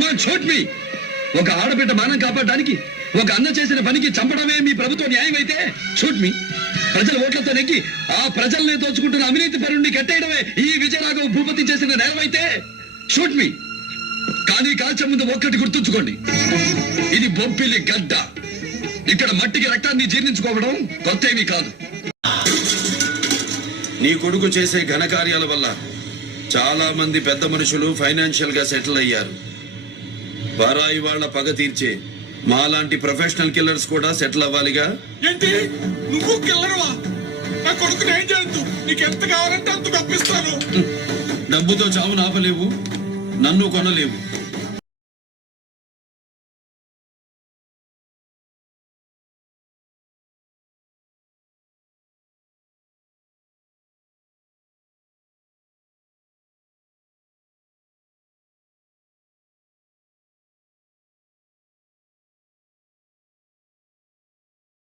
Come on shoot మీ. ఒక ఆడబిడ్డ మానం కాపాడడానికి ఒక అన్న చేసిన పనికి చంపడమే మీ ప్రభుత్వ న్యాయం అయితే షూట్ మీ. ప్రజల ఓట్లతో నెగ్గి ఆ ప్రజల్ని దోచుకుంటున్న అవినీతి పరుణ్ణి కట్టేయడమే ఈ విజయరాఘవ భూపతి చేసిన నేరం అయితే షూట్ మీ. కానీ కాల్చే ముందు ఒక్కటి గుర్తుంచుకోండి, ఇది బొబ్బిలి గడ్డ. ఇక్కడ మట్టికి రక్తాన్ని జీర్ణించుకోవడం కొత్త ఏమీ కాదు. నీ కొడుకు చేసే ఘనకార్యాల వల్ల చాలా మంది పెద్ద మనుషులు ఫైనాన్షియల్ గా సెటిల్ అయ్యారు. పరాయి వాళ్ళ పగ తీర్చే మాలాంటి ప్రొఫెషనల్ కిల్లర్స్ కూడా సెటిల్ అవ్వాలిగా. ఏంటి నువ్వు కిల్లర్వా? నా కొడుకుని ఏం చేయొద్దు, నీకు ఎంత కావాలంటే అంత తప్పిస్తాను. డబ్బుతో చావును ఆపలేవు, నన్ను కొనలేవు.